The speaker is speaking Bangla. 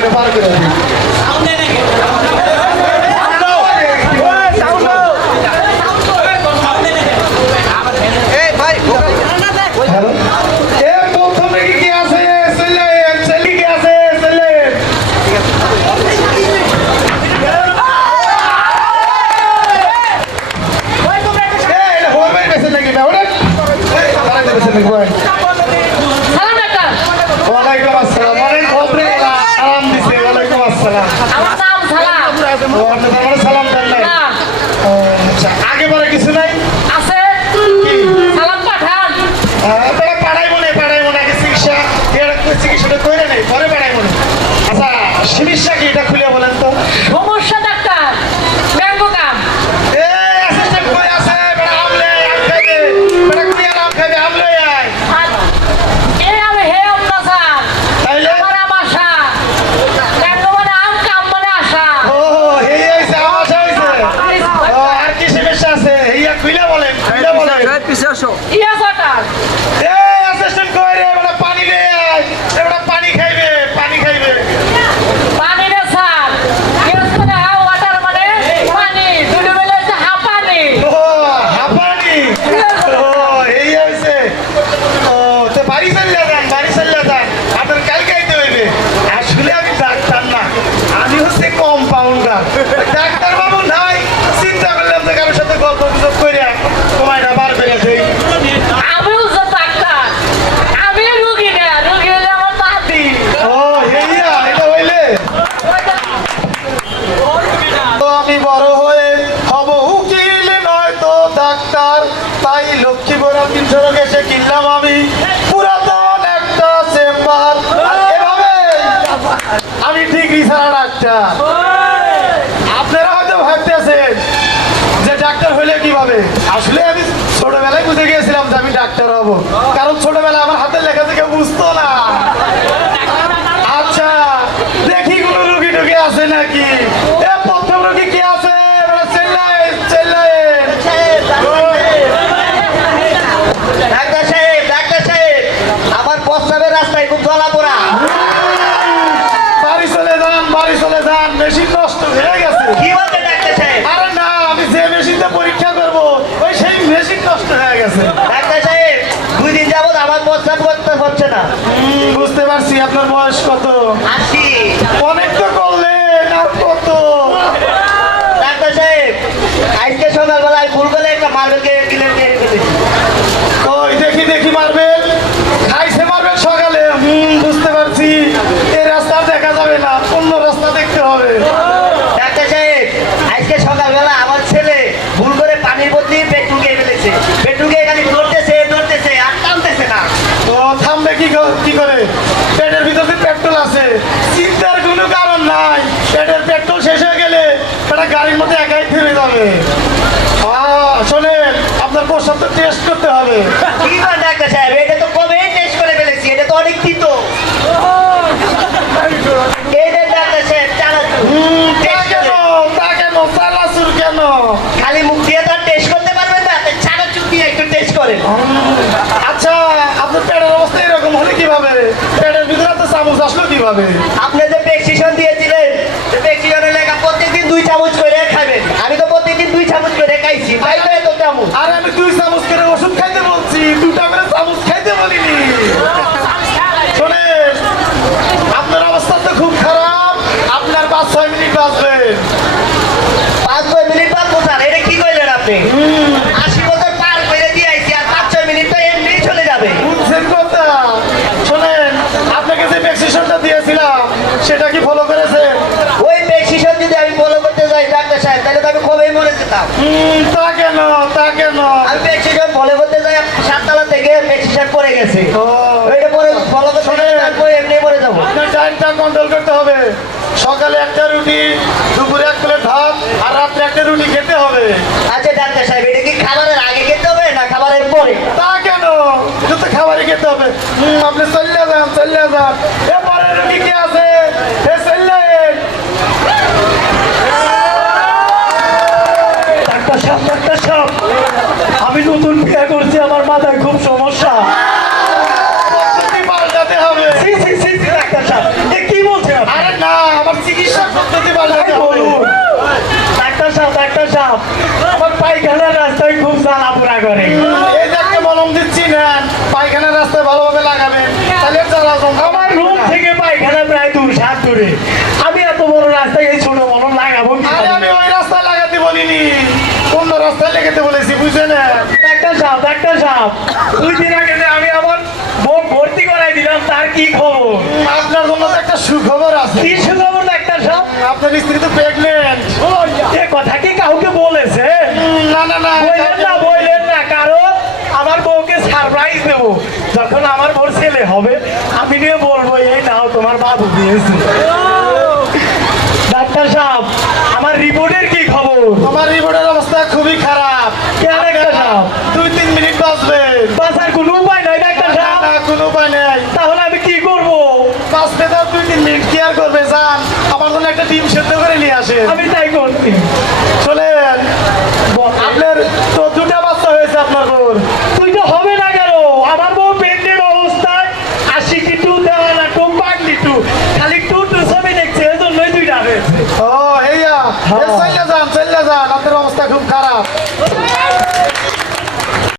সময়টা পার করে দিই। আগে পরে কিছু নাই আছে সালাম পাঠান পাড়াই মনে আগে চিকিৎসাটা করে নেই পরে পাড়াই মনে। আচ্ছা সমস্যা কি এটা খুলে বলেন তো? সমস্যা ডাক্তার ব্যাঙ্গ কাম ডাক্তার বাবু নাই চিন্তা করলাম যে কারোর সাথে গল্প গুজব করে সময়টা বার করে দেই। আমিও তো ডাক্তার আমি রোগী না রোগী হলে আমার দাদি। ও হেইয়া এটা হইলে তো আমি বড় হয়ে হব উকিল নয় তো ডাক্তার, তাই লক্ষ্মীপুরা 300 লোক এসে কিনলাম আমি পুরাতন একটা চেম্বার। এভাবে আমি ডিগ্রি ছাড়া ডাক্তার। আপনারা হয়তো ভাবতেছেন যে ডাক্তার হইলে কিভাবে, আসলে আমি ছোটবেলায় বুঝে গিয়েছিলাম যে আমি ডাক্তার হব, কারণ ছোটবেলায় আমার হাতের লেখা থেকে বুঝতো না। আচ্ছা দেখি কোন রুগী টুগী আছে নাকি? প্রথম রুগী কি আছে? ডাক্তার সাহেব আমার প্রস্রাবের রাস্তায় খুব জ্বলা পোড়া। বাড়ি চলে যান, মেশিন নষ্ট হয়ে গেছে। কি বলছে ডাক্তার সাহেব? আরে না, আমি যে মেশিনটা পরীক্ষা করবো ওই সেই মেশিন নষ্ট হয়ে গেছে। ডাক্তার সাহেব 2 দিন যাবত আমার প্রস্রাব করতে হচ্ছে না। বুঝতে পারছি। আপনার বয়স কত? 80। অনেক তো করলেন, আর কত? ডাক্তার সাহেব আজকে সকালবেলায় ভুল করে একটা মার্বেলকে কিনে দিয়ে ফেলেছি। ওই দেখি মারবেন খাইছে, মারবেন সকালে। বুঝতে পারছি। এই রাস্তা দেখা যাবে না, অন্য রাস্তা দেখতে হবে। ডাক্তার সাহেব আজকে সকালবেলা আমার ছেলে ভুল করে পানির বদলি পেট্রোল খেয়ে ফেলেছে। পেট্রোল খেয়ে খালি দৌড়তেছে আর টানতেছে না। তো থামবে কি করে? পেটের ভিতরে পেট্রোল আছে, চিন্তার কোনো কারণ নাই। পেটের পেট্রোল শেষ হয়ে গেলে এটা গাড়ির মধ্যে একাই থেমে যাবে। শোনেন, আপনার প্রস্রাবটা টেস্ট করতে হবে। কি বল ডাক্তার সাহেব? এটা তো কবে টেস্ট করে ফেলেছি, এটা তো অনেক তিত। এটা ডাক্তার সাহেব চানাচুর কেন? খালি মুখ দিয়ে তো টেস্ট করতে পারবেন না, চানাচুর দিয়ে একটু টেস্ট করেন। আচ্ছা আপনার পেটের অবস্থা এরকম হলে কিভাবে? পেটের ভিতরে তো চামচ আসলো কিভাবে? আপনি যে প্রেসক্রিপশন দিয়েছিলেন, প্রেসক্রিপশনে লেখা প্রত্যেকদিন 2 চামচ করে খাবেন। আমি তো প্রত্যেকদিন 2 চামচ করে খাইছি, তাই তো এত চামচ। আর আমি 2 চামচ করে ওষুধ খাইতে বলছি, 2টা করে চামচ খাইতে বলিনি। শোনেন, আপনার অবস্থা তো খুব খারাপ। আপনার 5-6 মিনিট বাঁচবে। 5-6 মিনিট বাঁচবো স্যার? এটা কি কইলেন আপনি? 80 বছর পার করে দিয়ে আইছি, আর 5-6 মিনিট তো এমনি চলে যাবে। বুঝছেন কথা? শোনেন, আপনাকে যে প্রেসক্রিপশনটা দিয়েছিলাম সেটা কি ফলো করেছেন? ওই প্রেসক্রিপশন যদি আমি ফলো করতে যাই ডাক্তার সাহেব, তাহলে তো আমি কবেই মরে যেতাম। তা কেন? আমি প্রেসক্রিপশন ফলো করতে যাই 7 তলা থেকে প্রেসক্রিপশন পড়ে গেছে। ও, ওইটা পরে ফলো করতে তারপরে এমনি মরে যাবো। আপনার ডায়েটটা কন্ট্রোল করতে হবে। সকালে একটা রুটি, দুপুরে 1 প্লেট ভাত, আর রাত্রে একটা রুটি খেতে হবে। আচ্ছা ডাক্তার সাহেব, এটা কি খাবারের আগে খেতে হবে না খাবারের পরে? তা কেন? এটা তো খাবারই খেতে হবে। আপনি চলে যান। এরপরে রুটি কি আছে? চললেন। ডাক্তার সাহেব আমি নতুন বিয়ে করছি, আমার মাথায় খুব সমস্যা। পাল্টাতে হবে। ডাক্তার সাহেব কি বলছেন? আরে না, দূরে। আমি এত বড় রাস্তায় এই ছোট মলম লাগাবো কি আরে করে? আমি ওই রাস্তায় লাগাতে বলিনি, অন্য রাস্তায় লাগাতে বলেছি, বুঝছেন? ডাক্তার সাহেব 2 দিন আগে যে আমি আমার বউ ভর্তি করাই দিলাম, তার কি খবর? আপনার জন্য তো একটা সুখবর আছে। কি সুখবর ডাক্তার সাহেব? আপনার স্ত্রী তো প্রেগনেন্ট। এ কথা কি কাউকে বলেছে? না না না, বললেন না, কারণ আমার বউকে সারপ্রাইজ দেবো। যখন আমার বউর ছেলে হবে আমি নিয়ে বলবো, এই নাও তোমার বাবু দিয়েছে। ডাক্তার সাহেব, আমার রিপোর্টের কি খবর? আমার রিপোর্টের অবস্থা খুবই খারাপ। কেন ডাক্তার সাহেব? 2-3 মিনিট বাঁচবে। বাঁচার কোনো উপায় নাই ডাক্তার না সাহেব? না, কোনো উপায় নেই। তাহলে আমি কি করবো? বাঁচবে তো 2-3 মিনিট, কি আর করবে? যান, আমার জন্য একটা ডিম সেদ্ধ করে নিয়ে আসেন। আমি তাই করছি। চলেন। আপনার তো 2টা বাচ্চা হয়েছে আপনার বোন। তুই তো হবে না কেন? আমার বউ পেটের অবস্থায় 80 কিটু দেওয়া না টু পাগলি টু, খালি টু ছবি দেখছে, এজন্যই 2টা হয়েছে। ও এইয়া, চলে যান, আপনার অবস্থা খুব খারাপ।